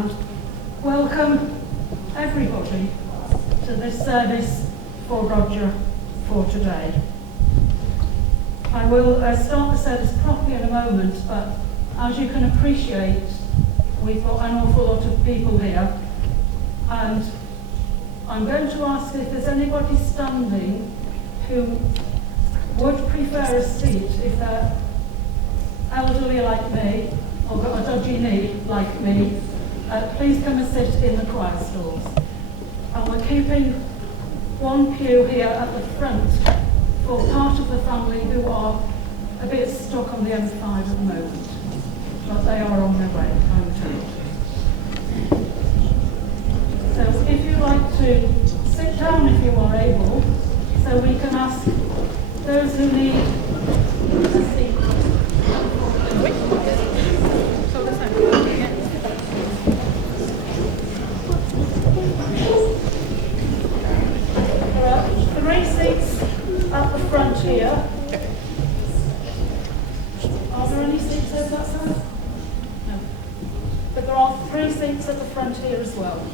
and welcome everybody to this service for Roger for today. I will start the service properly in a moment, but as you can appreciate, we've got an awful lot of people here, and I'm going to ask if there's anybody standing who would prefer a seat if they're elderly like me or got a dodgy knee like me. Please come and sit in the choir stalls. And we're keeping one pew here at the front for part of the family who are a bit stuck on the M5 at the moment, but they are on their way, I'm told. So if you'd like to sit down if you are able, so we can ask those who need a seat. There are 3 seats at the front here. Are there any seats over that side? No. But there are 3 seats at the front here as well.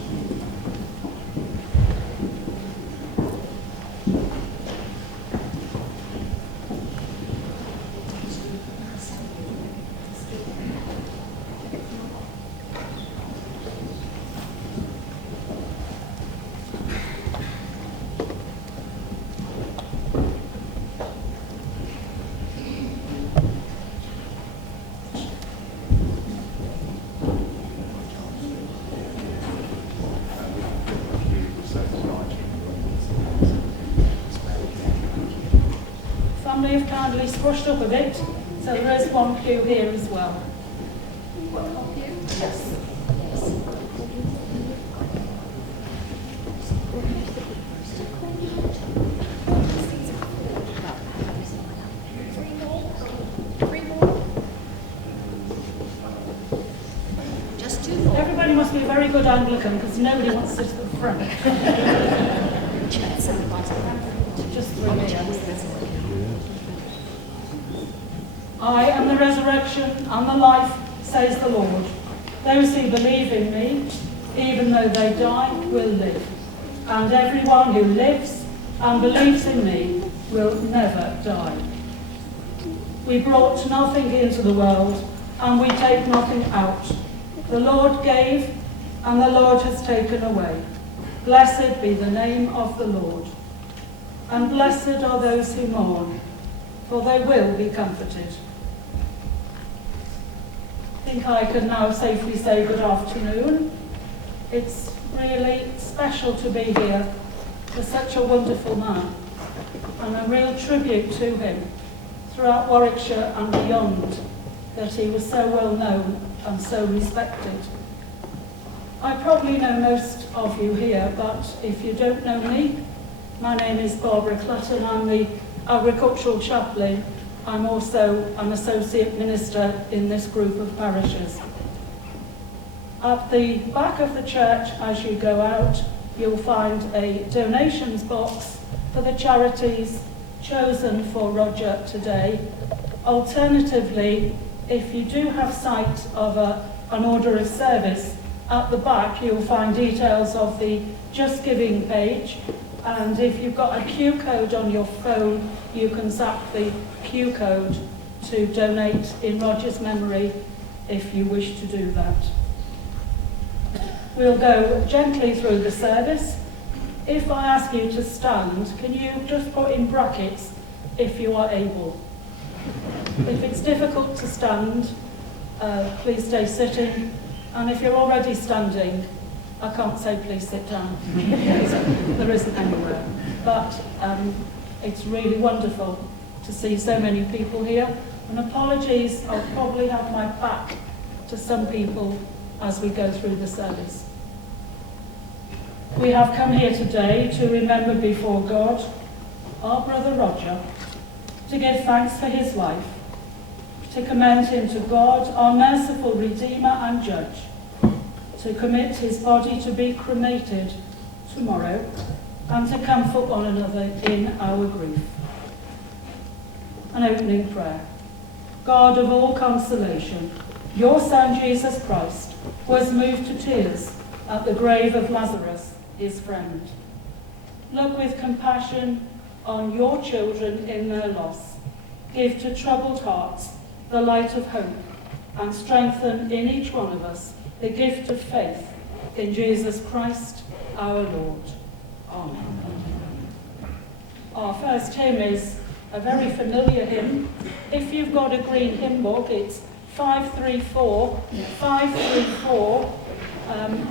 Have kindly squashed up a bit, so there is one pew here as well. One pew? Yes. Just 2 more. Everybody must be a very good Anglican because nobody wants to sit at the front. Just 3 here. I am the resurrection and the life, says the Lord. Those who believe in me, even though they die, will live. And everyone who lives and believes in me will never die. We brought nothing into the world, and we take nothing out. The Lord gave, and the Lord has taken away. Blessed be the name of the Lord. And blessed are those who mourn, for they will be comforted. I think I can now safely say good afternoon. It's really special to be here for such a wonderful man, and a real tribute to him throughout Warwickshire and beyond, that he was so well known and so respected. I probably know most of you here, but if you don't know me, my name is Barbara Clutton. I'm the agricultural chaplain. I'm also an associate minister in this group of parishes. At the back of the church, as you go out, you'll find a donations box for the charities chosen for Roger today. Alternatively, if you do have sight of an order of service, at the back you'll find details of the Just Giving page. And if you've got a Q code on your phone, you can zap the Q code to donate in Roger's memory if you wish to do that. We'll go gently through the service. If I ask you to stand, can you just put in brackets if you are able? If it's difficult to stand, please stay sitting. And if you're already standing, I can't say please sit down. There isn't anywhere. But it's really wonderful to see so many people here. And apologies, I'll probably have my back to some people as we go through the service. We have come here today to remember before God our brother Roger, to give thanks for his life, to commend him to God, our merciful Redeemer and Judge, to commit his body to be cremated tomorrow, and to comfort one another in our grief. An opening prayer. God of all consolation, Your Son Jesus Christ was moved to tears at the grave of Lazarus, his friend. Look with compassion on your children in their loss. Give to troubled hearts the light of hope, and strengthen in each one of us the gift of faith in Jesus Christ our Lord. Amen. Our first hymn is a very familiar hymn. If you've got a green hymn book, it's 534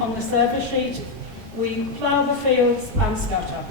on the service sheet. We plough the fields and scatter.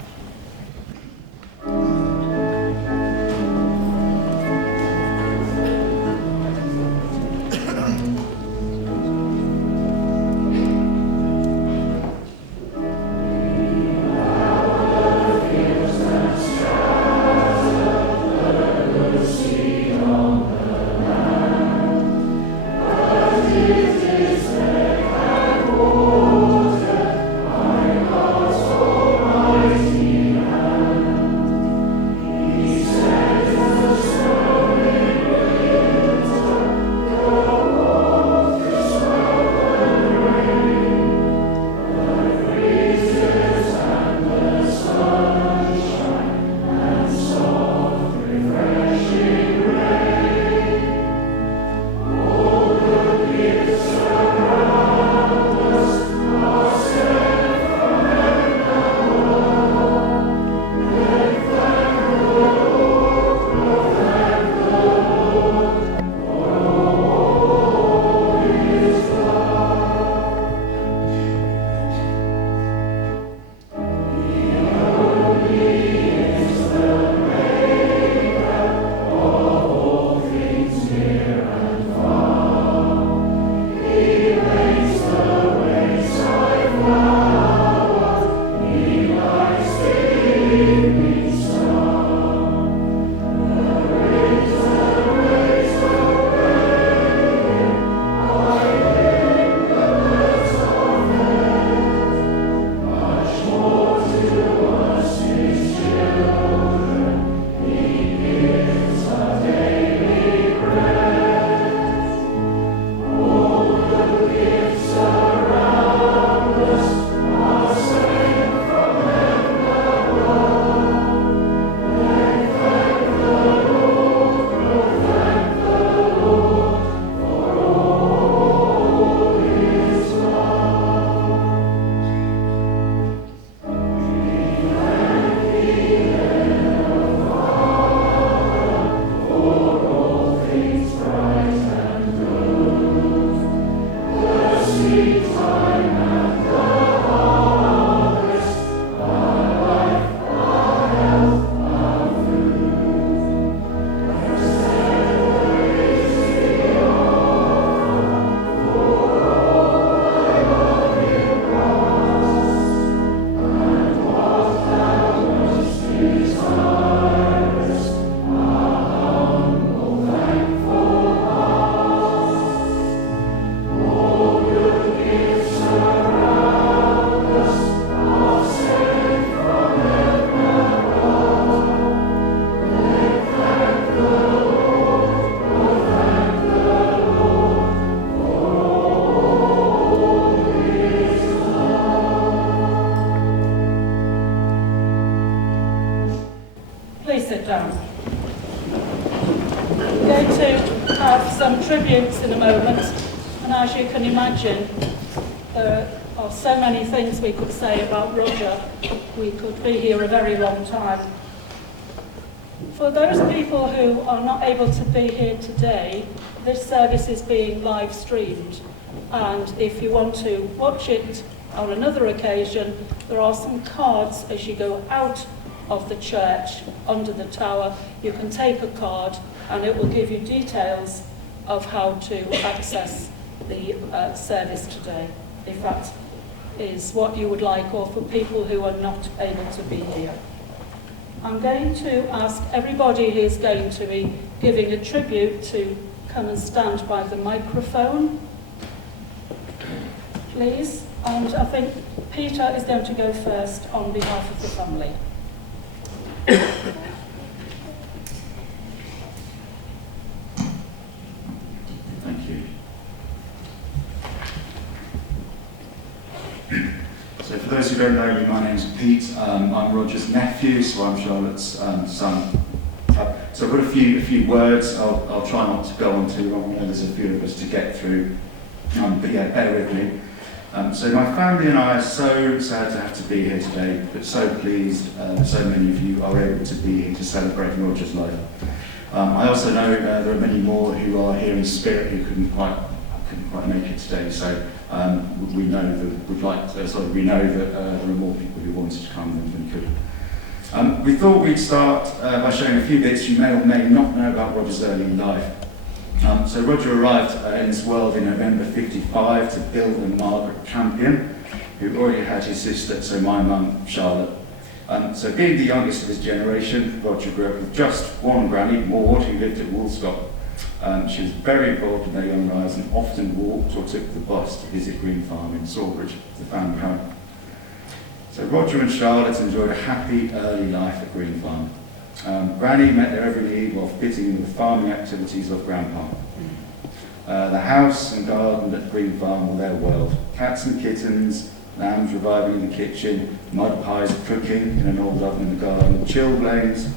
Tributes in a moment, and as you can imagine, there are so many things we could say about Roger. We could be here a very long time. For those people who are not able to be here today, this service is being live streamed, and if you want to watch it on another occasion, there are some cards as you go out of the church under the tower. You can take a card and it will give you details of how to access the service today, if that is what you would like, or for people who are not able to be here. I'm going to ask everybody who is going to be giving a tribute to come and stand by the microphone, please. And I think Peter is going to go first on behalf of the family. Thank you. who don't know me, my name's Pete. I'm Roger's nephew, so I'm Charlotte's son. So I've got a few words. I'll try not to go on too long. I know there's a few of us to get through, but yeah, bear with me. So my family and I are so sad to have to be here today, but so pleased that so many of you are able to be here to celebrate Roger's life. I also know there are many more who are here in spirit who couldn't quite make it today. So we know that there are more people who wanted to come than could. We thought we'd start by showing a few bits you may or may not know about Roger's early life. So Roger arrived in this world in November '55 to Bill and Margaret Campion, who already had his sister, so my mum, Charlotte. So being the youngest of his generation, Roger grew up with just one granny, Maud, who lived at Woolscott. She was very involved in their young lives and often walked or took the bus to visit Green Farm in Sawbridge, the family home. So Roger and Charlotte enjoyed a happy early life at Green Farm. Granny met their every need while fitting in with the farming activities of Grandpa. The house and garden at Green Farm were their world. Cats and kittens, lambs reviving in the kitchen, mud pies cooking in an old oven in the garden, chilblains,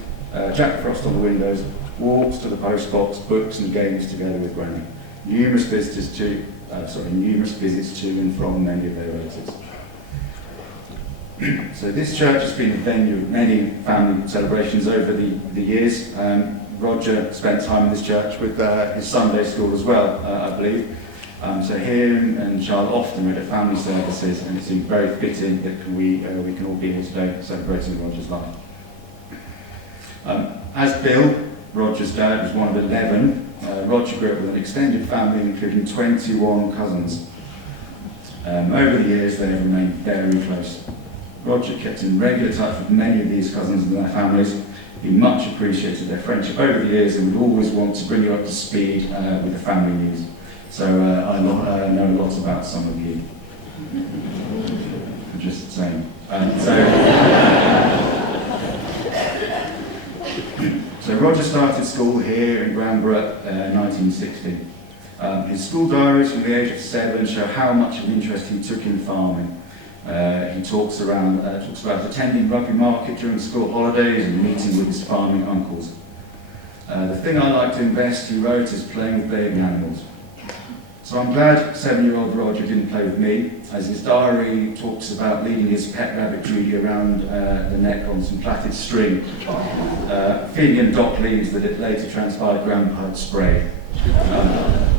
Jack Frost on the windows, walks to the post box, books and games together with Granny. Numerous visits to and from many of their relatives. So this church has been a venue of many family celebrations over the years. Roger spent time in this church with his Sunday school as well, I believe. So him and Charlotte often read at family services, and it seemed very fitting that we can all be here today celebrating Roger's life. As Bill, Roger's dad, was one of 11, Roger grew up with an extended family including 21 cousins. Over the years they have remained very close. Roger kept in regular touch with many of these cousins and their families. He much appreciated their friendship over the years and would always want to bring you up to speed with the family news. So I know a lot about some of you. I'm just saying. So Roger started school here in Granborough in 1960. His school diaries from the age of 7 show how much of an interest he took in farming. He talks about attending Rugby market during school holidays and meeting with his farming uncles. The thing I like to invest, he wrote, is playing with baby animals. So I'm glad 7-year-old Roger didn't play with me, as his diary talks about leading his pet rabbit Judy around the neck on some plaited string, feeding him dock leaves that it later transpired Grandpa had sprayed.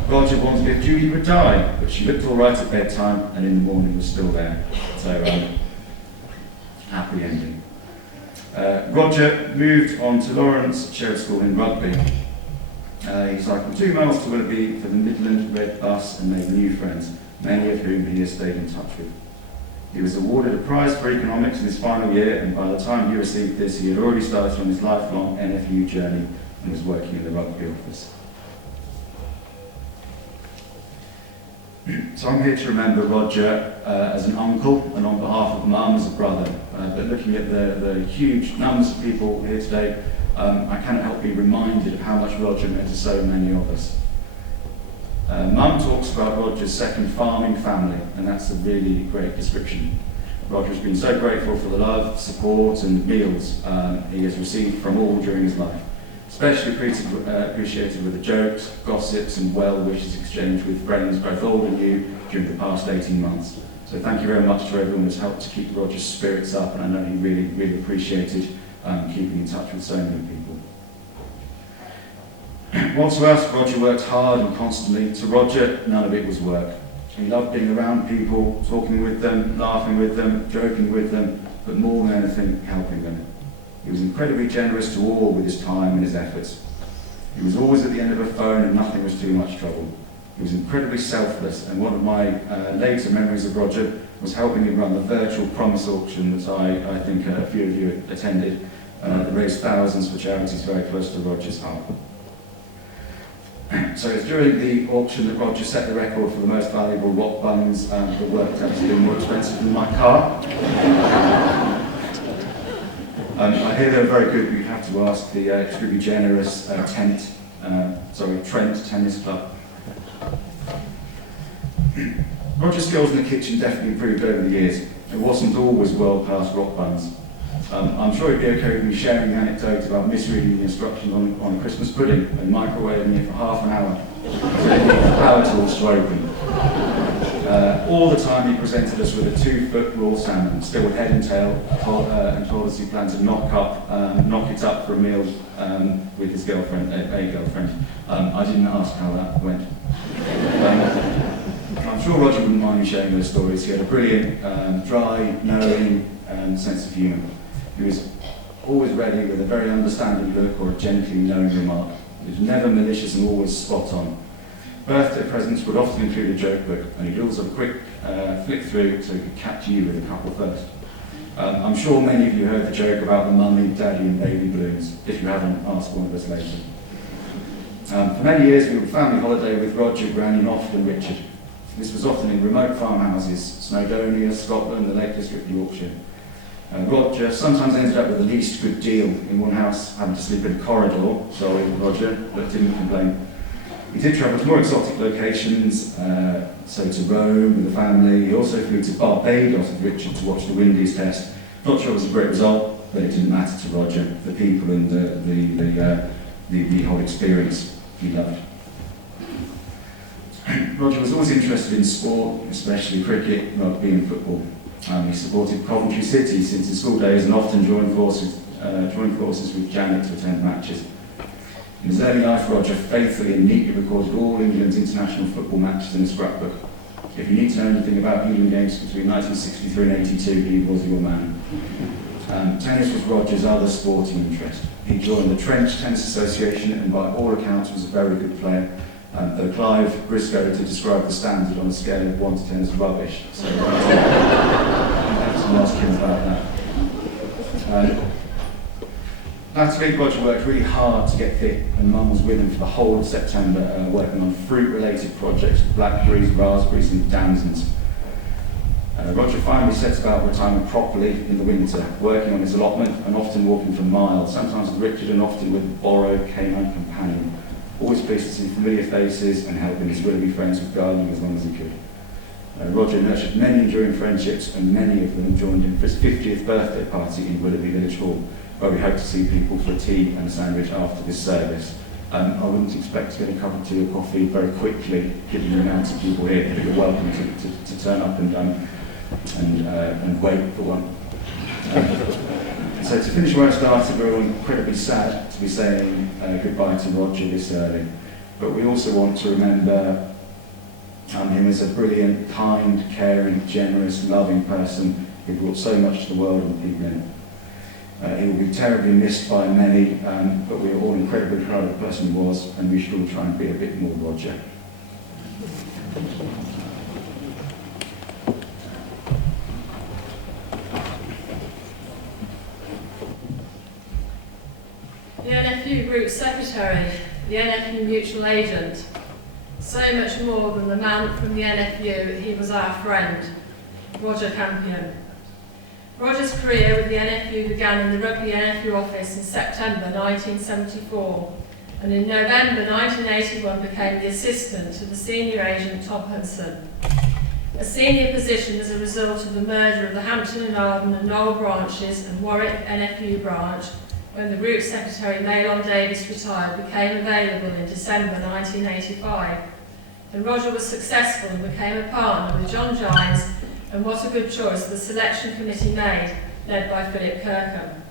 Roger wanted if Judy would die, but she looked all right at bedtime and in the morning was still there. So, happy ending. Roger moved on to Lawrence Sherwood School in Rugby. He cycled 2 miles to Willoughby for the Midland Red Bus and made new friends, many of whom he has stayed in touch with. He was awarded a prize for economics in his final year, and by the time he received this, he had already started on his lifelong NFU journey and was working in the Rugby office. So I'm here to remember Roger as an uncle, and on behalf of Mum as a brother. But looking at the huge numbers of people here today, I cannot help being reminded of how much Roger meant to so many of us. Mum talks about Roger's second farming family, and that's a really great description. Roger has been so grateful for the love, support and meals he has received from all during his life. Especially appreciated with the jokes, gossips and well wishes exchanged with friends both old and new during the past 18 months. So thank you very much to everyone who's helped to keep Roger's spirits up, and I know he really appreciated keeping in touch with so many people. While to us, Roger worked hard and constantly. To Roger, none of it was work. He loved being around people, talking with them, laughing with them, joking with them, but more than anything, helping them. He was incredibly generous to all with his time and his efforts. He was always at the end of a phone and nothing was too much trouble. He was incredibly selfless, and one of my later memories of Roger was helping him run the virtual promise auction that I think a few of you attended, that raised thousands for charities very close to Roger's heart. So it's during the auction that Roger set the record for the most valuable rock buns that worked out to be more expensive than my car. I hear they're very good, but you'd have to ask the extremely generous Trent Tennis Club. Roger's skills in the kitchen definitely improved over the years. It wasn't always world-class rock bands. I'm sure it'd be okay with me sharing the anecdote about misreading the instructions on a Christmas pudding and microwaving it for half an hour until the power tools to open. All the time he presented us with a 2-foot raw salmon, still with head and tail, and told us he planned to knock it up for a meal with his girlfriend, a girlfriend. I didn't ask how that went. I'm sure Roger wouldn't mind me sharing those stories. He had a brilliant, dry, knowing sense of humour. He was always ready with a very understanding look or a gently knowing remark. He was never malicious and always spot on. Birthday presents would often include a joke book, and he'd also have a quick flick through so he could catch you with a couple first. I'm sure many of you heard the joke about the mummy, daddy and baby blues. If you haven't, ask one of us later. For many years we would family holiday with Roger, Granny and often Richard. This was often in remote farmhouses, Snowdonia, Scotland, the Lake District of Yorkshire. Roger sometimes ended up with the least good deal in one house, having to sleep in a corridor, sorry Roger, but didn't complain. He did travel to more exotic locations, so to Rome with the family. He also flew to Barbados with Richard to watch the Windies test. Not sure it was a great result, but it didn't matter to Roger, the people and the whole experience he loved. Roger was always interested in sport, especially cricket, rugby and football. He supported Coventry City since his school days and often joined forces with Janet to attend matches. In his early life, Roger faithfully and neatly recorded all England's international football matches in a scrapbook. If you need to know anything about England games between 1963 and 82, he was your man. Tennis was Roger's other sporting interest. He joined the Trench Tennis Association and by all accounts was a very good player. Though Clive Briscoe to describe the standard on a scale of 1 to 10 as rubbish. So I have to ask him about that. Latterly, Roger worked really hard to get fit, and Mum was with him for the whole of September, working on fruit-related projects, blackberries, raspberries and damsons. Roger finally set about retirement properly in the winter, working on his allotment and often walking for miles, sometimes with Richard and often with a borrowed canine companion. Always pleased to see familiar faces and helping his Willoughby friends with gardening as long as he could. Roger nurtured many enduring friendships, and many of them joined him for his 50th birthday party in Willoughby Village Hall, where we hope to see people for a tea and a sandwich after this service. I wouldn't expect to get a cup of tea or coffee very quickly, given the amount of people here, but you're welcome to turn up and wait for one. So to finish where I started, we're all incredibly sad to be saying goodbye to Roger this early, but we also want to remember him as a brilliant, kind, caring, generous, loving person who brought so much to the world and the people in it. He will be terribly missed by many, but we are all incredibly proud of the person he was, and we should all try and be a bit more Roger. The NFU Group Secretary, the NFU Mutual Agent. So much more than the man from the NFU, he was our friend, Roger Campion. Roger's career with the NFU began in the Rugby NFU office in September 1974, and in November 1981 became the assistant to the senior agent Tom Hudson. A senior position as a result of the merger of the Hampton and Arden and Knoll branches and Warwick NFU branch, when the Group Secretary Maylon Davis retired, became available in December 1985. And Roger was successful and became a partner with John Gines, and what a good choice the selection committee made, led by Philip Kirkham.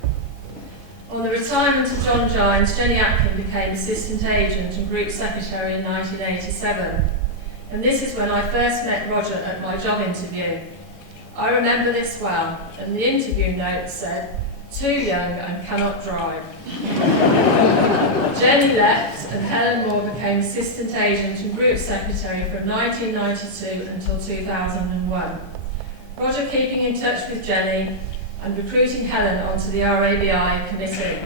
On the retirement of John Gines, Jenny Atkin became Assistant Agent and Group Secretary in 1987. And this is when I first met Roger at my job interview. I remember this well, and the interview note said, "Too young and cannot drive." Jenny left and Helen Moore became Assistant Agent and Group Secretary from 1992 until 2001. Roger keeping in touch with Jenny and recruiting Helen onto the RABI committee.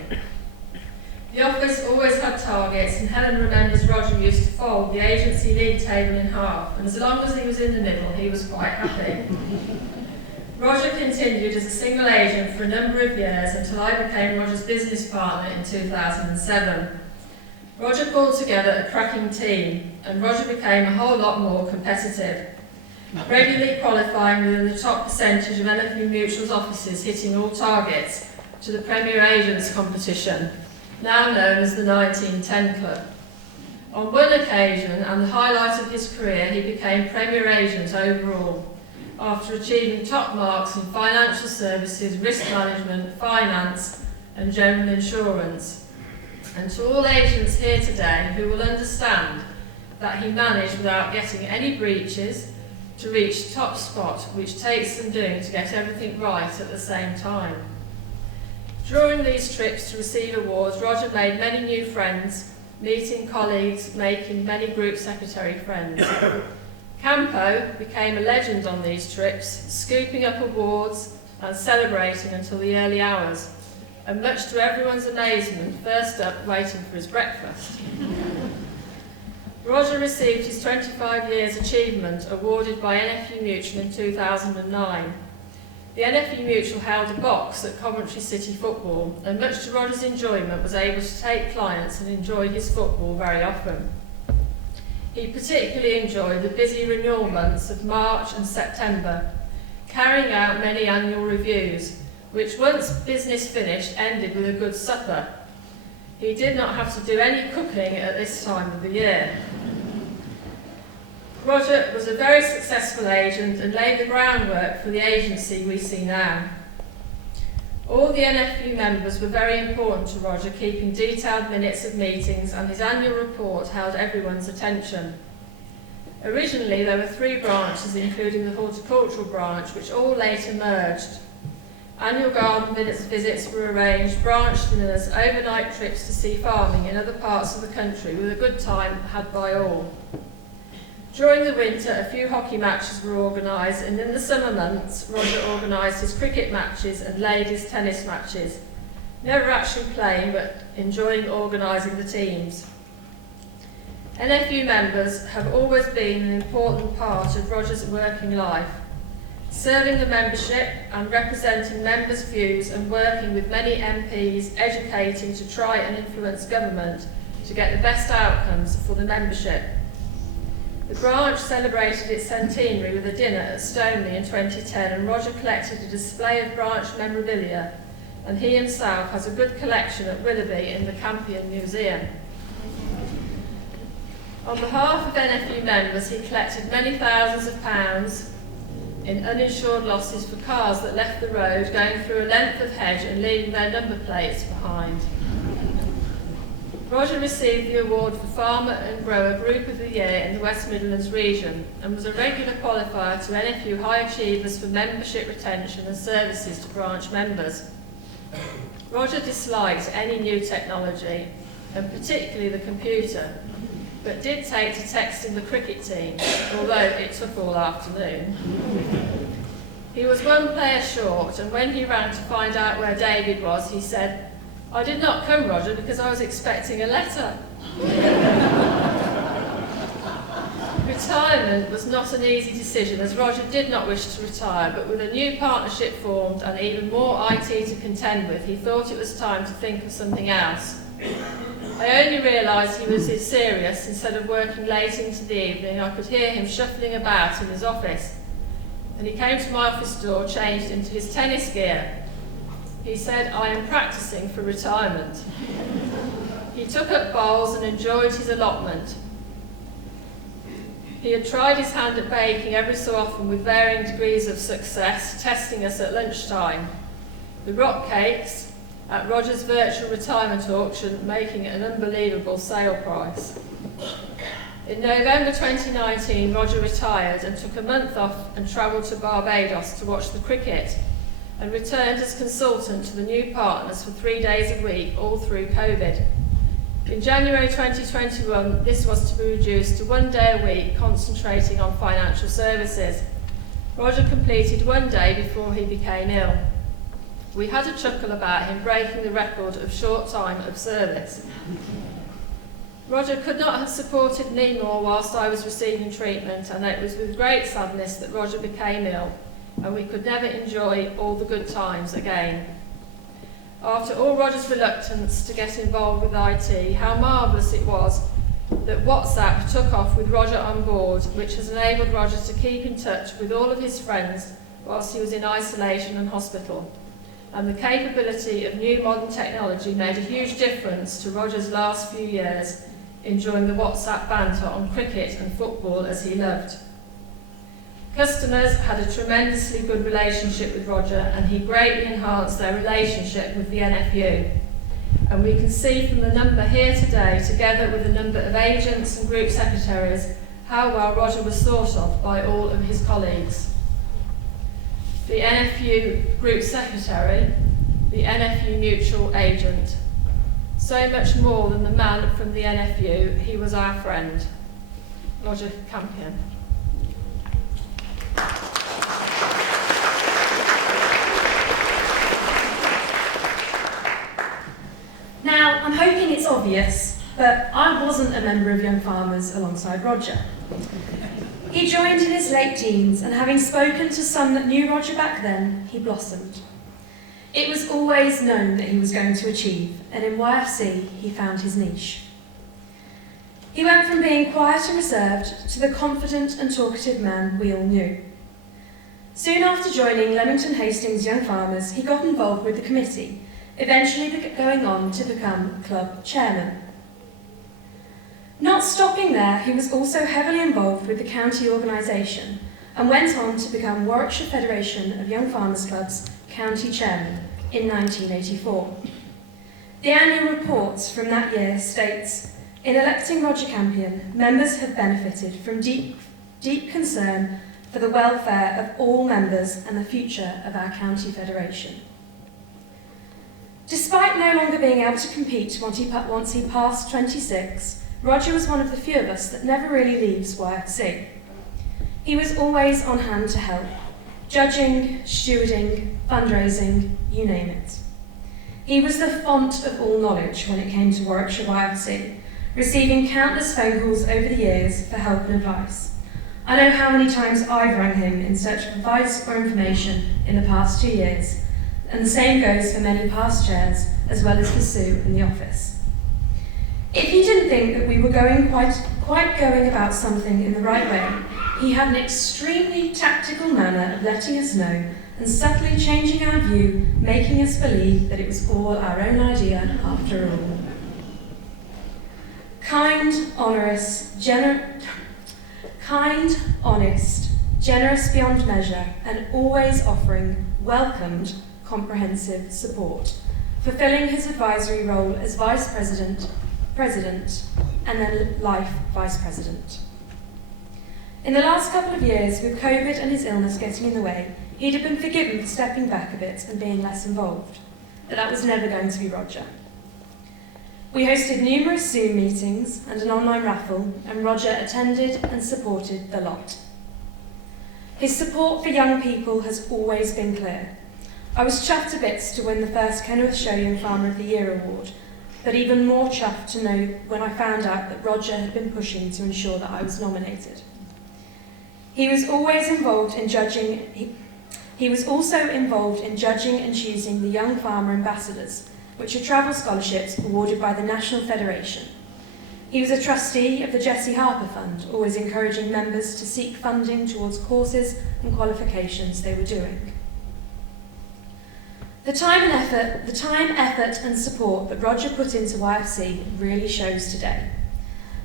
The office always had targets, and Helen remembers Roger used to fold the agency league table in half, and as long as he was in the middle, he was quite happy. Roger continued as a single agent for a number of years until I became Roger's business partner in 2007. Roger pulled together a cracking team, and Roger became a whole lot more competitive. regularly qualifying within the top percentage of NFU Mutual's offices hitting all targets to the Premier Agents competition, now known as the 1910 Club. On one occasion, and the highlight of his career, he became Premier Agent overall, after achieving top marks in financial services, risk management, finance and general insurance. And to all agents here today who will understand that he managed without getting any breaches to reach top spot, which takes some doing to get everything right at the same time. During these trips to receive awards, Roger made many new friends, meeting colleagues, making many group secretary friends. Campo became a legend on these trips, scooping up awards and celebrating until the early hours, and much to everyone's amazement, first up waiting for his breakfast. Roger received his 25 years achievement awarded by NFU Mutual in 2009. The NFU Mutual held a box at Coventry City Football, and much to Roger's enjoyment was able to take clients and enjoy his football very often. He particularly enjoyed the busy renewal months of March and September, carrying out many annual reviews, which once business finished ended with a good supper. He did not have to do any cooking at this time of the year. Roger was a very successful agent and laid the groundwork for the agency we see now. All the NFU members were very important to Roger, keeping detailed minutes of meetings, and his annual report held everyone's attention. Originally there were 3 branches, including the horticultural branch, which all later merged. Annual garden visits were arranged, branch dinners, overnight trips to see farming in other parts of the country, with a good time had by all. During the winter, a few hockey matches were organised, and in the summer months, Roger organised his cricket matches and ladies' tennis matches, never actually playing, but enjoying organising the teams. NFU members have always been an important part of Roger's working life, serving the membership and representing members' views and working with many MPs, educating to try and influence government to get the best outcomes for the membership. The branch celebrated its centenary with a dinner at Stoneleigh in 2010, and Roger collected a display of branch memorabilia, and he himself has a good collection at Willoughby in the Campion Museum. On behalf of NFU members, he collected many thousands of pounds in uninsured losses for cars that left the road, going through a length of hedge and leaving their number plates behind. Roger received the award for Farmer and Grower Group of the Year in the West Midlands region, and was a regular qualifier to NFU High Achievers for membership retention and services to branch members. Roger disliked any new technology, and particularly the computer, but did take to texting the cricket team, although it took all afternoon. He was one player short, and when he rang to find out where David was, he said, "I did not come, Roger, because I was expecting a letter." Retirement was not an easy decision, as Roger did not wish to retire, but with a new partnership formed and even more IT to contend with, he thought it was time to think of something else. I only realised he was serious. Instead of working late into the evening, I could hear him shuffling about in his office. And he came to my office door, changed into his tennis gear. He said, "I am practising for retirement." He took up bowls and enjoyed his allotment. He had tried his hand at baking every so often with varying degrees of success, testing us at lunchtime. The rock cakes at Roger's virtual retirement auction, making an unbelievable sale price. In November 2019, Roger retired and took a month off and travelled to Barbados to watch the cricket, and returned as consultant to the new partners for 3 days a week, all through COVID. In January 2021, this was to be reduced to 1 day a week, concentrating on financial services. Roger completed 1 day before he became ill. We had a chuckle about him breaking the record of short time of service. Roger could not have supported me more whilst I was receiving treatment, and it was with great sadness that Roger became ill, and we could never enjoy all the good times again. After all Roger's reluctance to get involved with IT, how marvellous it was that WhatsApp took off with Roger on board, which has enabled Roger to keep in touch with all of his friends whilst he was in isolation and hospital. And the capability of new modern technology made a huge difference to Roger's last few years, enjoying the WhatsApp banter on cricket and football as he loved. Customers had a tremendously good relationship with Roger, and he greatly enhanced their relationship with the NFU. And we can see from the number here today, together with the number of agents and group secretaries, how well Roger was thought of by all of his colleagues. The NFU Group Secretary, the NFU Mutual Agent. So much more than the man from the NFU, he was our friend. Roger Campion. Now, I'm hoping it's obvious, but I wasn't a member of Young Farmers alongside Roger. He joined in his late teens, and having spoken to some that knew Roger back then, he blossomed. It was always known that he was going to achieve, and in YFC he found his niche. He went from being quiet and reserved to the confident and talkative man we all knew. Soon after joining Leamington Hastings Young Farmers, he got involved with the committee, eventually going on to become club chairman. Not stopping there, he was also heavily involved with the county organisation and went on to become Warwickshire Federation of Young Farmers Clubs county chairman in 1984. The annual reports from that year states, in electing Roger Campion, members have benefited from deep concern for the welfare of all members and the future of our county federation. Despite no longer being able to compete once he passed 26, Roger was one of the few of us that never really leaves YFC. He was always on hand to help, judging, stewarding, fundraising, you name it. He was the font of all knowledge when it came to Warwickshire YFC, receiving countless phone calls over the years for help and advice. I know how many times I've rang him in search of advice or information in the past 2 years, and the same goes for many past chairs, as well as for Sue in the office. If he didn't think that we were quite going about something in the right way, he had an extremely tactical manner of letting us know and subtly changing our view, making us believe that it was all our own idea after all. Kind, honest, generous beyond measure, and always offering welcomed, comprehensive support, fulfilling his advisory role as Vice President, President, and then life Vice President. In the last couple of years, with COVID and his illness getting in the way, he'd have been forgiven for stepping back a bit and being less involved, but that was never going to be Roger. We hosted numerous Zoom meetings and an online raffle, and Roger attended and supported the lot. His support for young people has always been clear. I was chuffed to bits to win the first Kenilworth Show Young Farmer of the Year award, but even more chuffed to know when I found out that Roger had been pushing to ensure that I was nominated. He was always involved in judging. He was also involved in judging and choosing the Young Farmer Ambassadors, which are travel scholarships awarded by the National Federation. He was a trustee of the Jessie Harper Fund, always encouraging members to seek funding towards courses and qualifications they were doing. The time, effort and support that Roger put into YFC really shows today.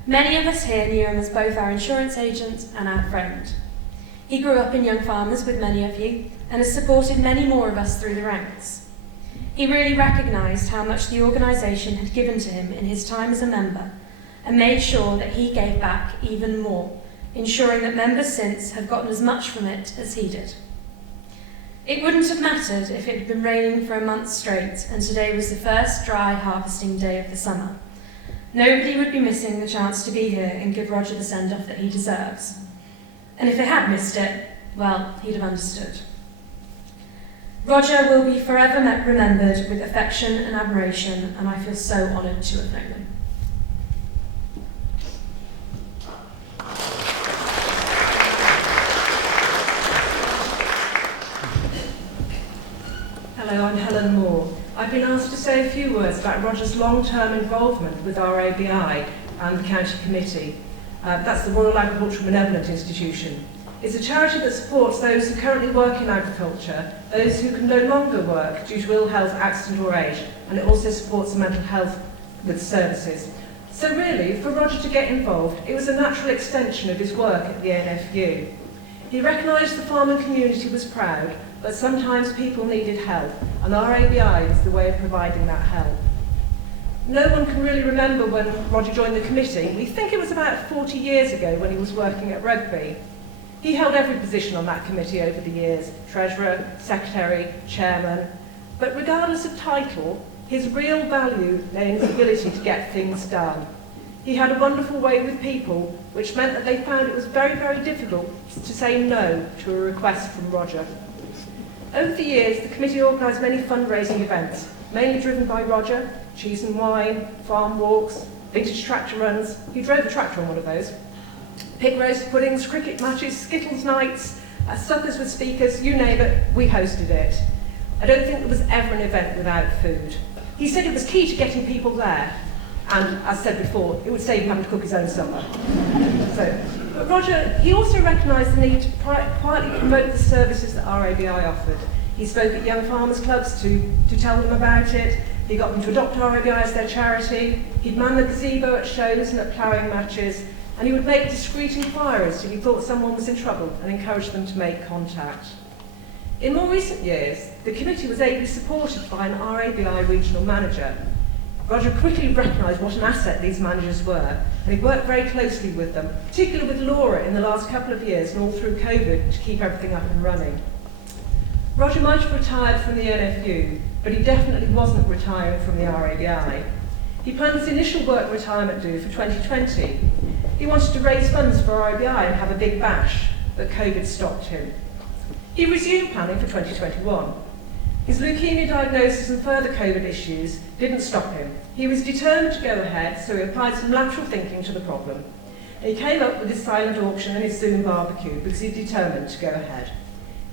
Many of us here knew him as both our insurance agent and our friend. He grew up in Young Farmers with many of you and has supported many more of us through the ranks. He really recognised how much the organisation had given to him in his time as a member and made sure that he gave back even more, ensuring that members since have gotten as much from it as he did. It wouldn't have mattered if it had been raining for a month straight and today was the first dry harvesting day of the summer. Nobody would be missing the chance to be here and give Roger the send-off that he deserves. And if they had missed it, well, he'd have understood. Roger will be forever remembered with affection and admiration, and I feel so honoured to have known him. Hello, I'm Helen Moore. I've been asked to say a few words about Roger's long-term involvement with our ABI, and the County Committee. That's the Royal Agricultural Benevolent Institution. It's a charity that supports those who currently work in agriculture, those who can no longer work due to ill health, accident or age, and it also supports mental health with services. So really, for Roger to get involved, it was a natural extension of his work at the NFU. He recognised the farming community was proud, but sometimes people needed help, and RABI is the way of providing that help. No one can really remember when Roger joined the committee. We think it was about 40 years ago when he was working at Rugby. He held every position on that committee over the years, treasurer, secretary, chairman, but regardless of title, his real value lay in his ability to get things done. He had a wonderful way with people, which meant that they found it was very, very difficult to say no to a request from Roger. Over the years, the committee organised many fundraising events, mainly driven by Roger: cheese and wine, farm walks, vintage tractor runs. He drove a tractor on one of those. Pig roast puddings, cricket matches, Skittles nights, suppers with speakers, you name it, we hosted it. I don't think there was ever an event without food. He said it was key to getting people there, and as said before, it would save him having to cook his own supper. But Roger, he also recognised the need to quietly promote the services that RABI offered. He spoke at young farmers' clubs to tell them about it. He got them to adopt RABI as their charity. He'd man the gazebo at shows and at ploughing matches, and he would make discreet inquiries if he thought someone was in trouble and encourage them to make contact. In more recent years, the committee was ably supported by an RABI regional manager. Roger quickly recognised what an asset these managers were, and he worked very closely with them, particularly with Laura in the last couple of years and all through COVID to keep everything up and running. Roger might have retired from the NFU, but he definitely wasn't retiring from the RABI. He planned his initial work retirement due for 2020. He wanted to raise funds for RABI and have a big bash, but COVID stopped him. He resumed planning for 2021. His leukemia diagnosis and further COVID issues didn't stop him. He was determined to go ahead, so he applied some lateral thinking to the problem. And he came up with his silent auction and his Zoom barbecue because he determined to go ahead.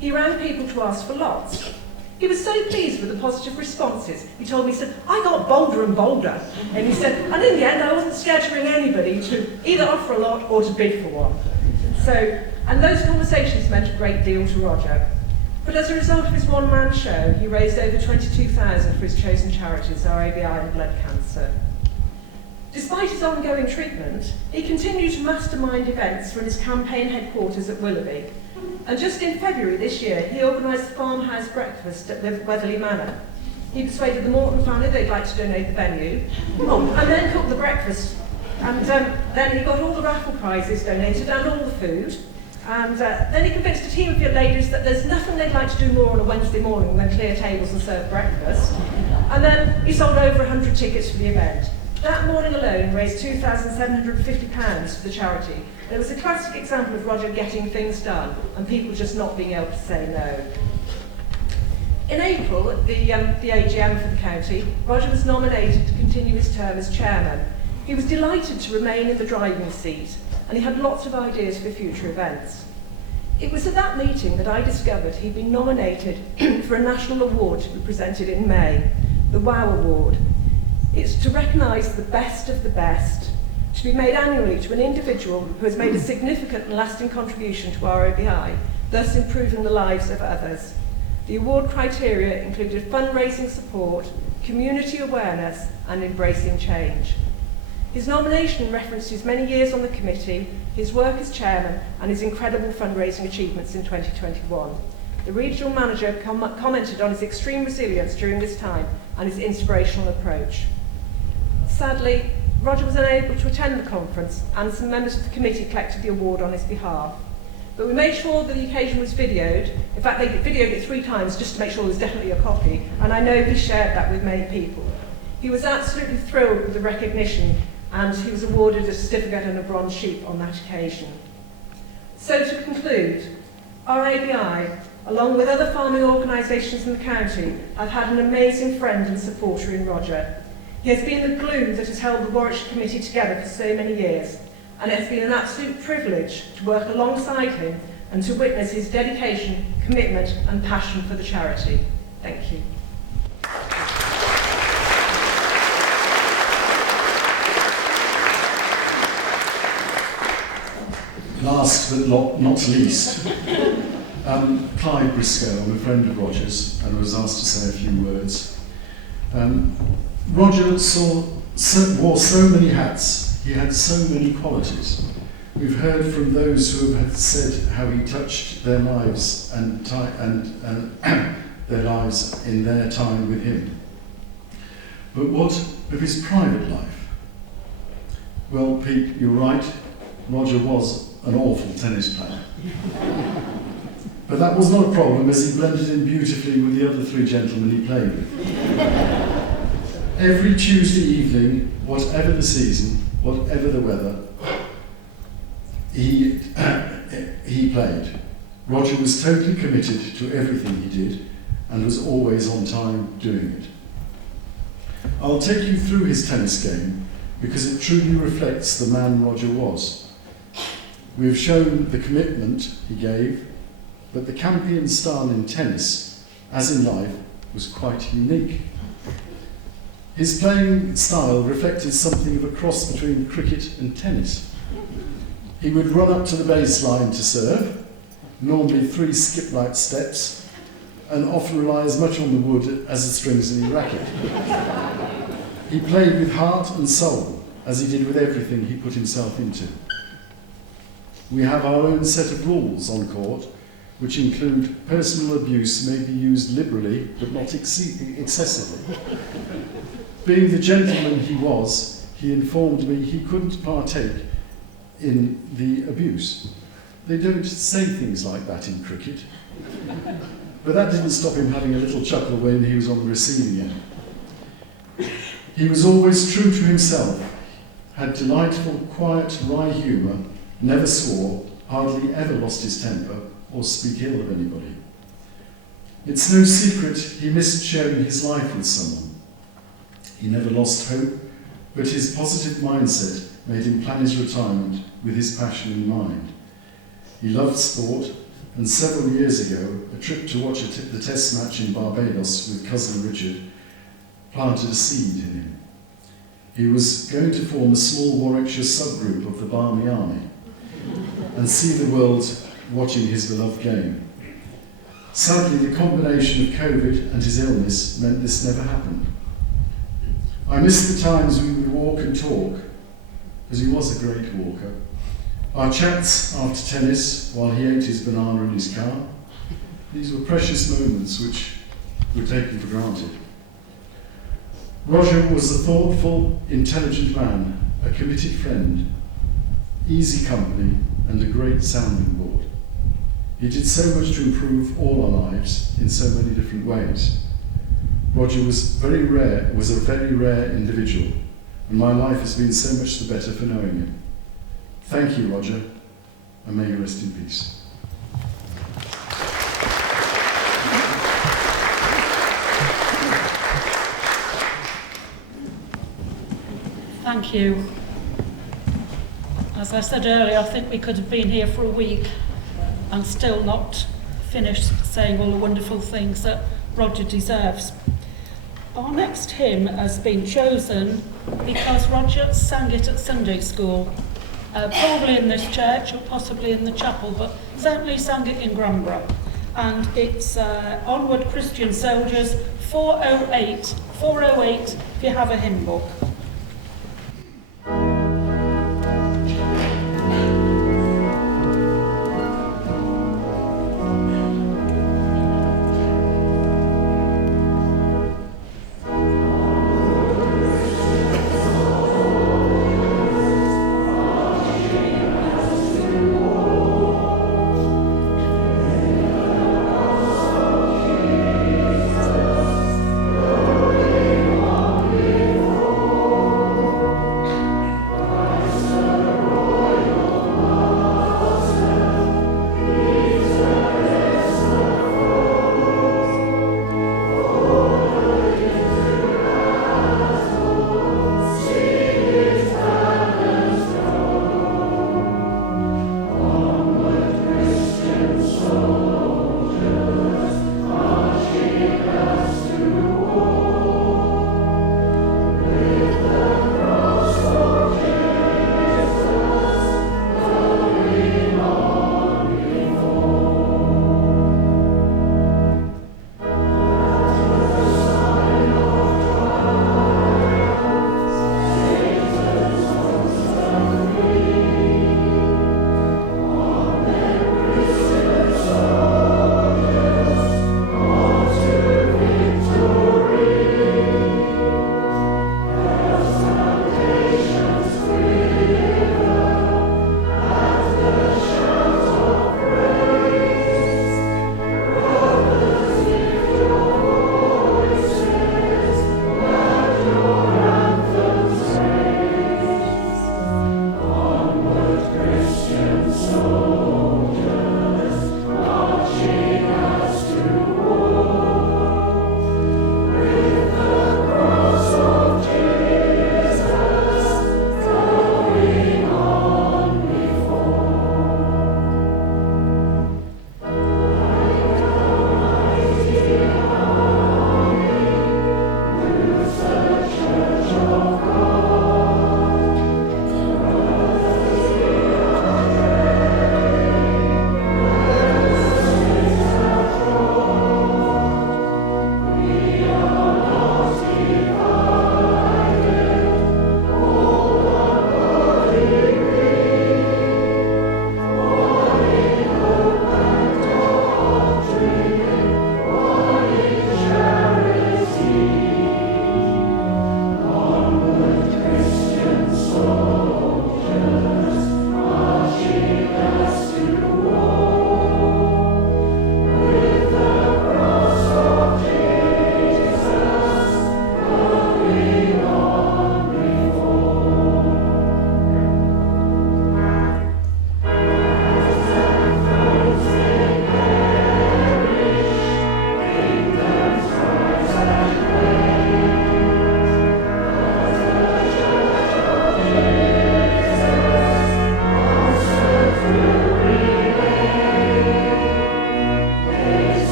He rang people to ask for lots. He was so pleased with the positive responses. He told me, he said, I got bolder and bolder. And he said, and in the end, I wasn't scared to ring anybody to either offer a lot or to bid for one. And those conversations meant a great deal to Roger. But as a result of his one-man show, he raised over $22,000 for his chosen charities, RABI and blood cancer. Despite his ongoing treatment, he continued to mastermind events from his campaign headquarters at Willoughby. And just in February this year, he organised the farmhouse breakfast at Weatherly Manor. He persuaded the Morton family they'd like to donate the venue, and then cooked the breakfast. And then he got all the raffle prizes donated and all the food. And then he convinced a team of ladies that there's nothing they'd like to do more on a Wednesday morning than clear tables and serve breakfast. And then he sold over 100 tickets for the event. That morning alone raised £2,750 for the charity. And it was a classic example of Roger getting things done and people just not being able to say no. In April, at the AGM for the county, Roger was nominated to continue his term as chairman. He was delighted to remain in the driving seat, and he had lots of ideas for future events. It was at that meeting that I discovered he'd been nominated for a national award to be presented in May, the WOW Award. It's to recognise the best of the best, to be made annually to an individual who has made a significant and lasting contribution to RABI, thus improving the lives of others. The award criteria included fundraising support, community awareness, and embracing change. His nomination referenced his many years on the committee, his work as chairman, and his incredible fundraising achievements in 2021. The regional manager commented on his extreme resilience during this time and his inspirational approach. Sadly, Roger was unable to attend the conference, and some members of the committee collected the award on his behalf. But we made sure that the occasion was videoed. In fact, they videoed it 3 times just to make sure there was definitely a copy, and I know he shared that with many people. He was absolutely thrilled with the recognition, and he was awarded a certificate and a bronze sheep on that occasion. So to conclude, RABI, along with other farming organisations in the county, have had an amazing friend and supporter in Roger. He has been the glue that has held the Warwickshire Committee together for so many years, and it has been an absolute privilege to work alongside him and to witness his dedication, commitment and passion for the charity. Thank you. last but not least, Clyde Briscoe. I'm a friend of Roger's and was asked to say a few words. Roger wore so many hats, he had so many qualities. We've heard from those who have said how he touched their lives and their lives in their time with him. But what of his private life? Well, Pete, you're right. Roger was an awful tennis player. But that was not a problem, as he blended in beautifully with the other three gentlemen he played with. Every Tuesday evening, whatever the season, whatever the weather, he played. Roger was totally committed to everything he did and was always on time doing it. I'll take you through his tennis game because it truly reflects the man Roger was. We have shown the commitment he gave, but the Campion style in tennis, as in life, was quite unique. His playing style reflected something of a cross between cricket and tennis. He would run up to the baseline to serve, normally 3 skip-like steps, and often rely as much on the wood as the strings in his racket. He played with heart and soul, as he did with everything he put himself into. We have our own set of rules on court, which include personal abuse may be used liberally, but not excessively. Being the gentleman he was, he informed me he couldn't partake in the abuse. They don't say things like that in cricket. But that didn't stop him having a little chuckle when he was on the receiving end. He was always true to himself, had delightful, quiet, wry humour, never swore, hardly ever lost his temper or speak ill of anybody. It's no secret he missed sharing his life with someone. He never lost hope, but his positive mindset made him plan his retirement with his passion in mind. He loved sport, and several years ago, a trip to watch the Test match in Barbados with cousin Richard planted a seed in him. He was going to form a small Warwickshire subgroup of the Barmy Army and see the world watching his beloved game. Sadly, the combination of COVID and his illness meant this never happened. I miss the times we would walk and talk, because he was a great walker. Our chats after tennis while he ate his banana in his car. These were precious moments which were taken for granted. Roger was a thoughtful, intelligent man, a committed friend, easy company, and a great sounding board. He did so much to improve all our lives in so many different ways. Roger was a very rare individual, and my life has been so much the better for knowing him. Thank you, Roger, and may you rest in peace. Thank you. As I said earlier, I think we could have been here for a week and still not finished saying all the wonderful things that Roger deserves. Our next hymn has been chosen because Roger sang it at Sunday school, probably in this church or possibly in the chapel, but certainly sang it in Granborough. And it's Onward Christian Soldiers, 408 if you have a hymn book. Oh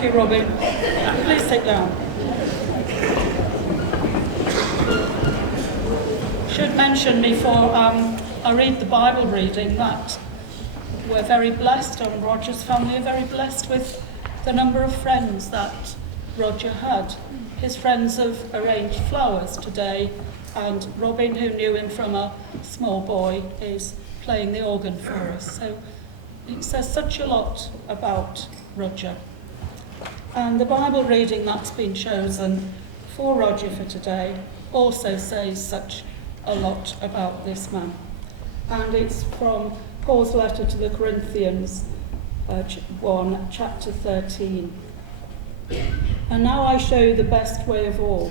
Thank you, Robin. Please sit down. Should mention before I read the Bible reading that we're very blessed, and Roger's family are very blessed with the number of friends that Roger had. His friends have arranged flowers today, and Robin, who knew him from a small boy, is playing the organ for us. So it says such a lot about Roger. And the Bible reading that's been chosen for Roger for today also says such a lot about this man. And it's from Paul's letter to the Corinthians, 1, chapter 13. And now I show you the best way of all.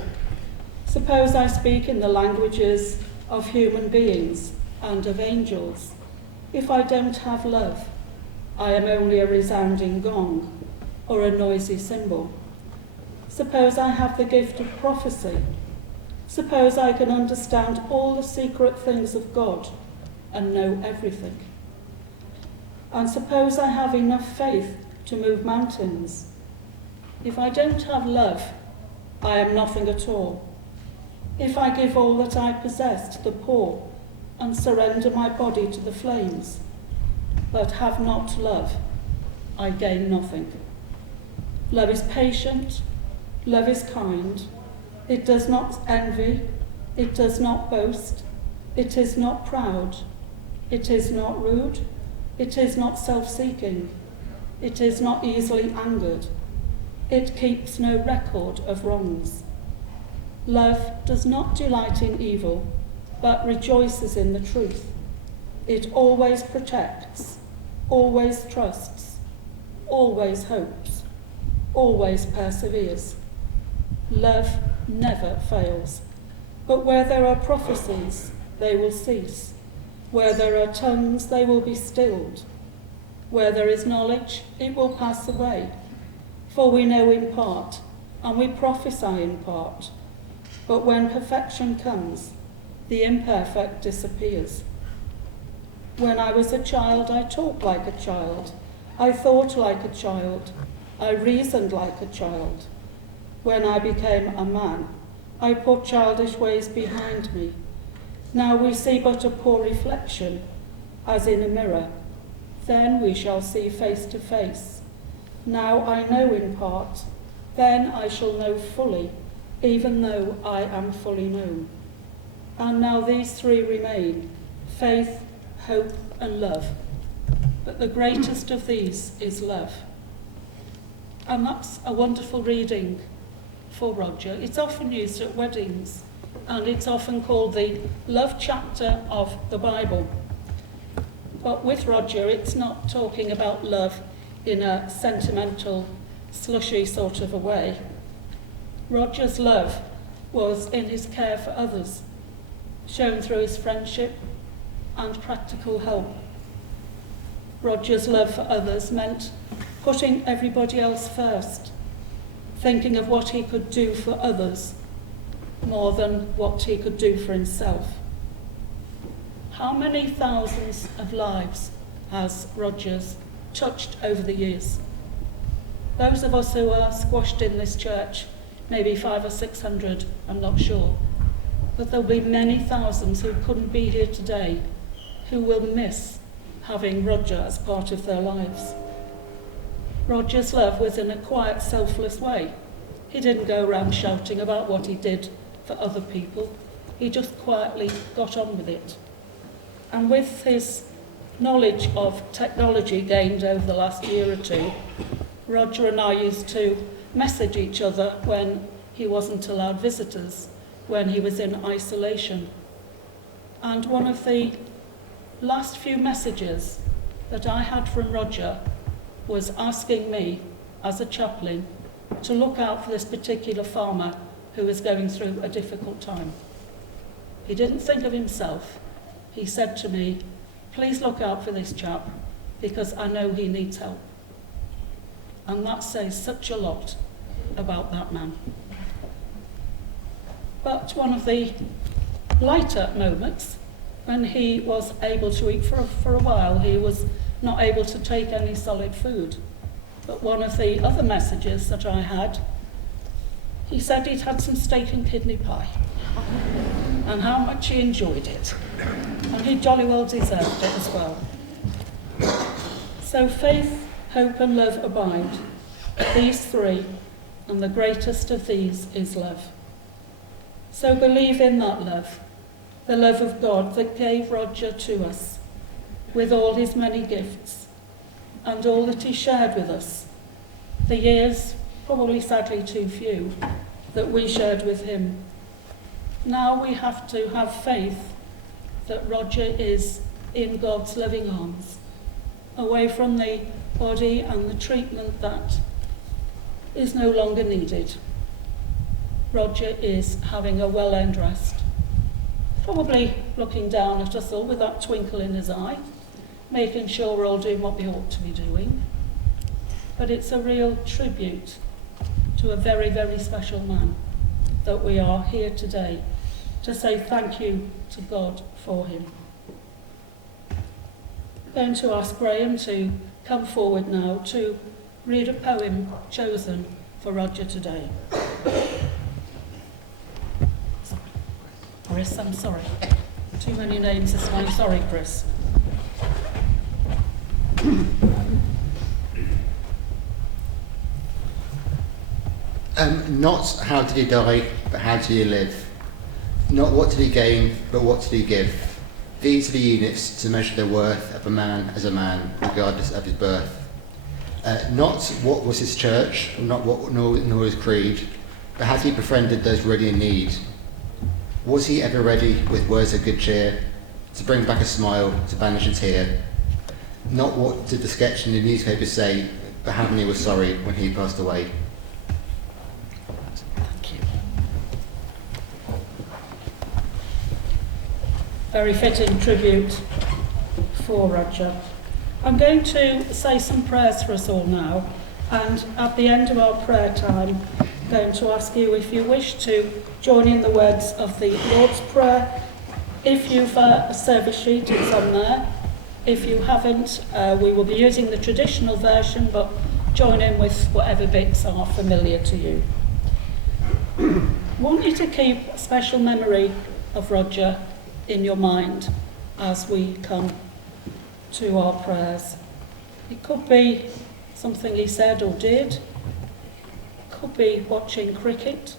Suppose I speak in the languages of human beings and of angels. If I don't have love, I am only a resounding gong or a noisy cymbal. Suppose I have the gift of prophecy. Suppose I can understand all the secret things of God and know everything. And suppose I have enough faith to move mountains. If I don't have love, I am nothing at all. If I give all that I possess to the poor and surrender my body to the flames, but have not love, I gain nothing. Love is patient, love is kind, it does not envy, it does not boast, it is not proud, it is not rude, it is not self-seeking, it is not easily angered, it keeps no record of wrongs. Love does not delight in evil, but rejoices in the truth. It always protects, always trusts, always hopes, always perseveres. Love never fails. But where there are prophecies, they will cease. Where there are tongues, they will be stilled. Where there is knowledge, it will pass away. For we know in part, and we prophesy in part. But when perfection comes, the imperfect disappears. When I was a child, I talked like a child. I thought like a child. I reasoned like a child. When I became a man, I put childish ways behind me. Now we see but a poor reflection, as in a mirror. Then we shall see face to face. Now I know in part, then I shall know fully, even though I am fully known. And now these three remain, faith, hope, and love. But the greatest of these is love. And that's a wonderful reading for Roger. It's often used at weddings, and it's often called the love chapter of the Bible. But with Roger, it's not talking about love in a sentimental, slushy sort of a way. Roger's love was in his care for others, shown through his friendship and practical help. Roger's love for others meant putting everybody else first, thinking of what he could do for others more than what he could do for himself. How many thousands of lives has Roger's touched over the years? Those of us who are squashed in this church, maybe 500 or 600, I'm not sure, but there'll be many thousands who couldn't be here today who will miss having Roger as part of their lives. Roger's love was in a quiet, selfless way. He didn't go around shouting about what he did for other people. He just quietly got on with it. And with his knowledge of technology gained over the last year or two, Roger and I used to message each other when he wasn't allowed visitors, when he was in isolation. And one of the last few messages that I had from Roger was asking me, as a chaplain, to look out for this particular farmer who was going through a difficult time. He didn't think of himself. He said to me, please look out for this chap, because I know he needs help. And that says such a lot about that man. But one of the lighter moments, when he was able to eat for a while, he was not able to take any solid food. but one of the other messages that I had, he said he'd had some steak and kidney pie and how much he enjoyed it. And he jolly well deserved it as well. So faith, hope and love abide. These three, and the greatest of these is love. So believe in that love, the love of God that gave Roger to us with all his many gifts and all that he shared with us. The years, probably sadly too few, that we shared with him. Now we have to have faith that Roger is in God's loving arms, away from the body and the treatment that is no longer needed. Roger is having a well-earned rest, probably looking down at us all with that twinkle in his eye, making sure we're all doing what we ought to be doing. But it's a real tribute to a very, very special man that we are here today to say thank you to God for him. I'm going to ask Graham to come forward now to read a poem chosen for Roger today. Chris, I'm sorry. Too many names this morning. Sorry, Chris. Not how did he die, but how did he live? Not what did he gain, but what did he give? These are the units to measure the worth of a man as a man, regardless of his birth. Not what was his church, nor his creed, but had he befriended those really in need? Was he ever ready with words of good cheer, to bring back a smile, to banish a tear? Not what did the sketch in the newspaper say, but how many were sorry when he passed away? Thank you. Very fitting tribute for Roger. I'm going to say some prayers for us all now, and at the end of our prayer time, I'm going to ask you if you wish to join in the words of the Lord's Prayer. If you've a service sheet, it's on there. If you haven't, we will be using the traditional version, but join in with whatever bits are familiar to you. I want you to keep a special memory of Roger in your mind as we come to our prayers. It could be something he said or did. It could be watching cricket,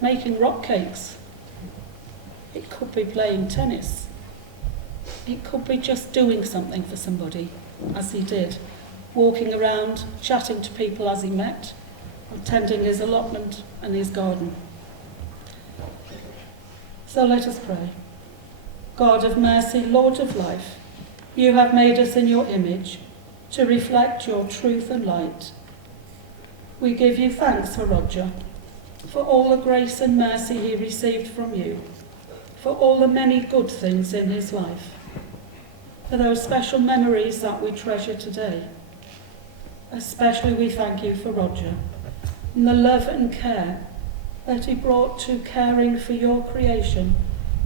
making rock cakes. It could be playing tennis. It could be just doing something for somebody, as he did, walking around, chatting to people as he met, tending his allotment and his garden. So let us pray. God of mercy, Lord of life, you have made us in your image to reflect your truth and light. We give you thanks for Roger, for all the grace and mercy he received from you, for all the many good things in his life, for those special memories that we treasure today. Especially we thank you for Roger and the love and care that he brought to caring for your creation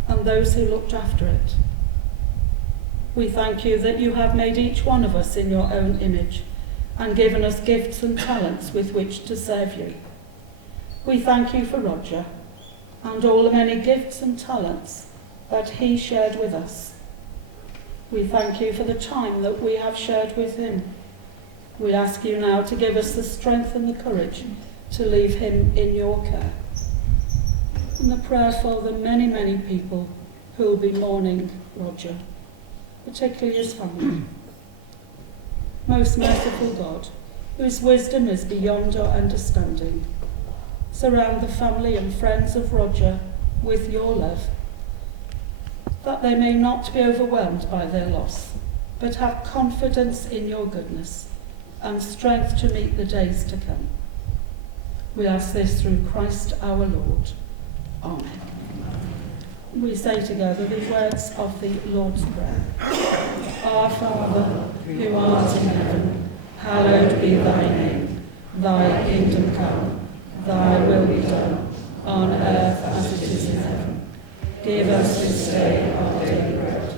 and those who looked after it. We thank you that you have made each one of us in your own image and given us gifts and talents with which to serve you. We thank you for Roger and all the many gifts and talents that he shared with us. We thank you for the time that we have shared with him. We ask you now to give us the strength and the courage to leave him in your care. And the prayer for the many, many people who will be mourning Roger, particularly his family. Most merciful God, whose wisdom is beyond our understanding, surround the family and friends of Roger with your love, that they may not be overwhelmed by their loss, but have confidence in your goodness and strength to meet the days to come. We ask this through Christ our Lord. Amen. We say together the words of the Lord's Prayer. Our Father, who art in heaven, hallowed be thy name. Thy kingdom come, thy will be done, on earth as it is in heaven. Give us this day our daily bread,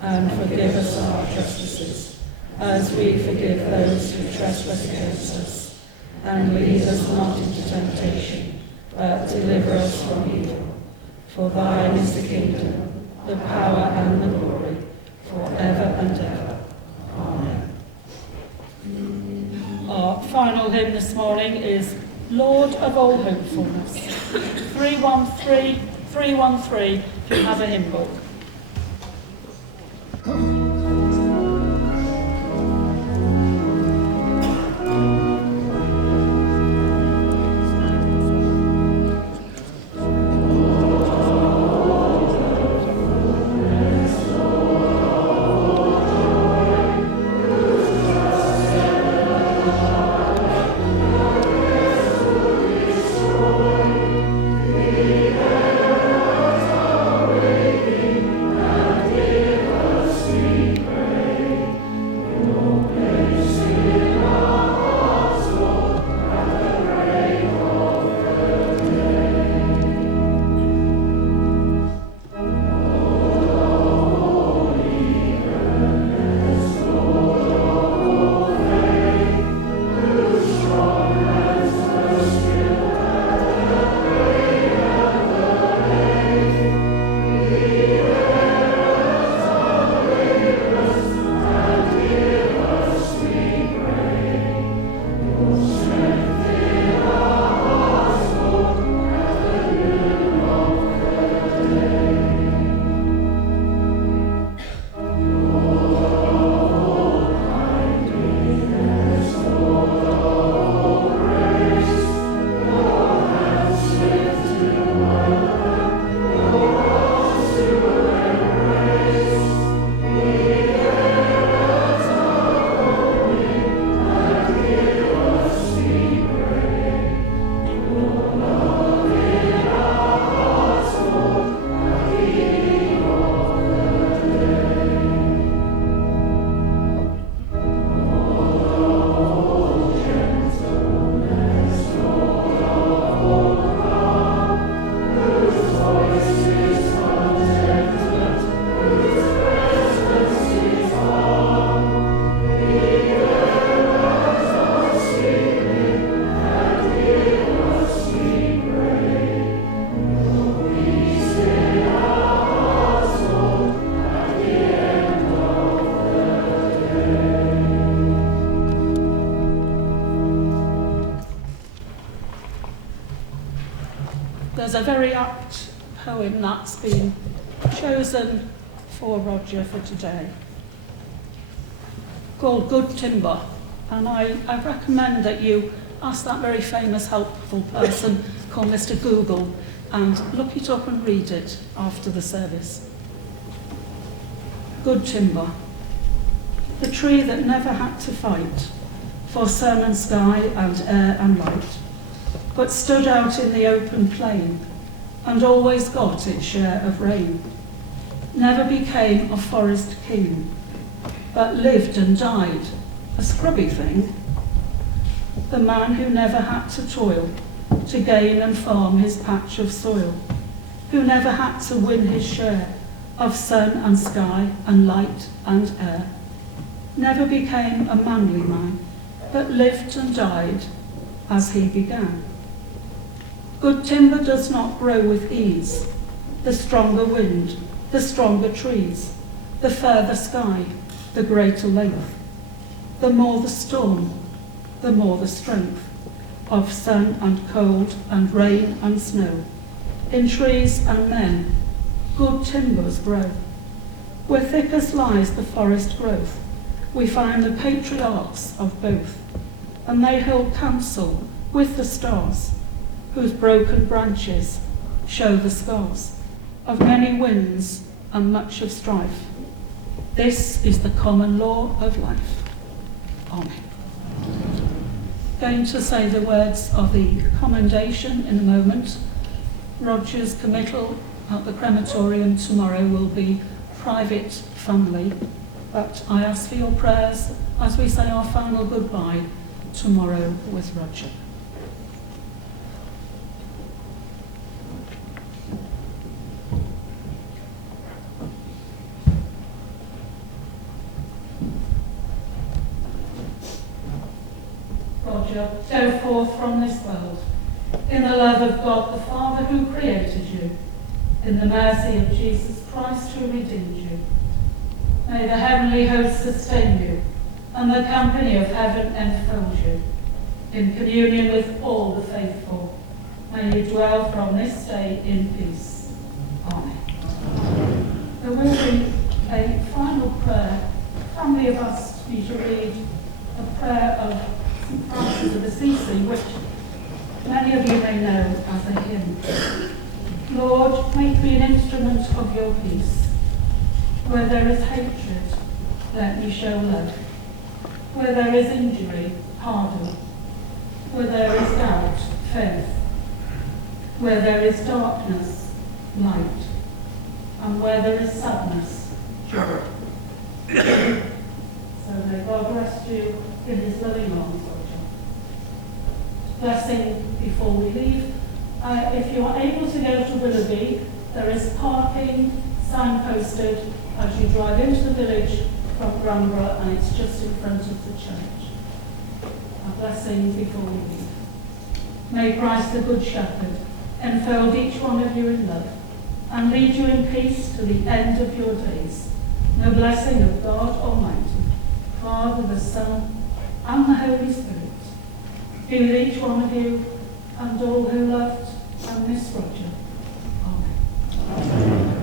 and forgive us our trespasses, as we forgive those who trespass against us. And lead us not into temptation, but deliver us from evil. For thine is the kingdom, the power and the glory, forever and ever. Amen. Our final hymn this morning is Lord of All Hopefulness. 313, if you have a hymn book. There's a very apt poem that's been chosen for Roger for today, called Good Timber, and I recommend that you ask that very famous helpful person called Mr. Google and look it up and read it after the service. Good timber, the tree that never had to fight for sun and sky and air and light, but stood out in the open plain and always got its share of rain, never became a forest king, but lived and died, a scrubby thing. The man who never had to toil to gain and farm his patch of soil, who never had to win his share of sun and sky and light and air, never became a manly man, but lived and died as he began. Good timber does not grow with ease, the stronger wind, the stronger trees, the further sky, the greater length, the more the storm, the more the strength of sun and cold and rain and snow. In trees and men, good timbers grow. Where thickest lies the forest growth, we find the patriarchs of both, and they hold counsel with the stars, whose broken branches show the scars of many winds and much of strife. This is the common law of life. Amen. Going to say the words of the commendation in a moment. Roger's committal at the crematorium tomorrow will be private family, but I ask for your prayers as we say our final goodbye tomorrow with Roger. Roger, go forth from this world, in the love of God the Father who created you, in the mercy of Jesus Christ who redeemed you. May the heavenly host sustain you, and the company of heaven enfold you. In communion with all the faithful, may you dwell from this day in peace. Amen. There will be a final prayer. Family have asked me to read a prayer of St. Francis of Assisi, which many of you may know as a hymn. Lord, make me an instrument of your peace. Where there is hatred, let me show love. Where there is injury, pardon. Where there is doubt, faith. Where there is darkness, light. And where there is sadness, joy. So may God rest you in his loving arms, Roger. Blessing before we leave. If you are able to go to Willoughby, there is parking signposted as you drive into the village from Granborough, and it's just in front of the church. A blessing before we leave. May Christ the Good Shepherd enfold each one of you in love and lead you in peace to the end of your days. The blessing of God Almighty, Father, the Son, and the Holy Spirit be with each one of you and all who loved and miss Roger. Amen.